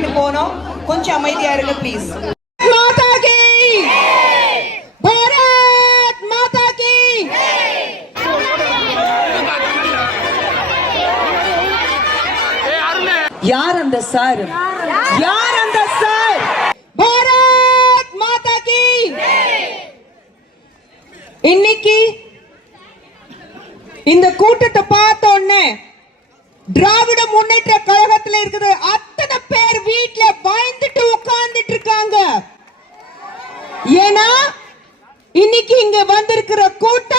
கூட்டிட்டு போனோம். கொஞ்சம் அமைதியா இருங்க ப்ளீஸ். மாதா கி பாரத் மாதா கி. யார் அந்த சார்? யார் அந்த சார்? பாரத் மாதா கி. இன்னைக்கு இந்த கூட்டத்தை பார்த்த உடனே திராவிட முன்னேற்ற கழகத்துல இருக்குது அத்தனை பேர் வீட்டுல பயந்துட்டு உட்கார்ந்துட்டு இருக்காங்க. ஏன்னா இன்னைக்கு இங்க வந்திருக்கிற கூட்டம்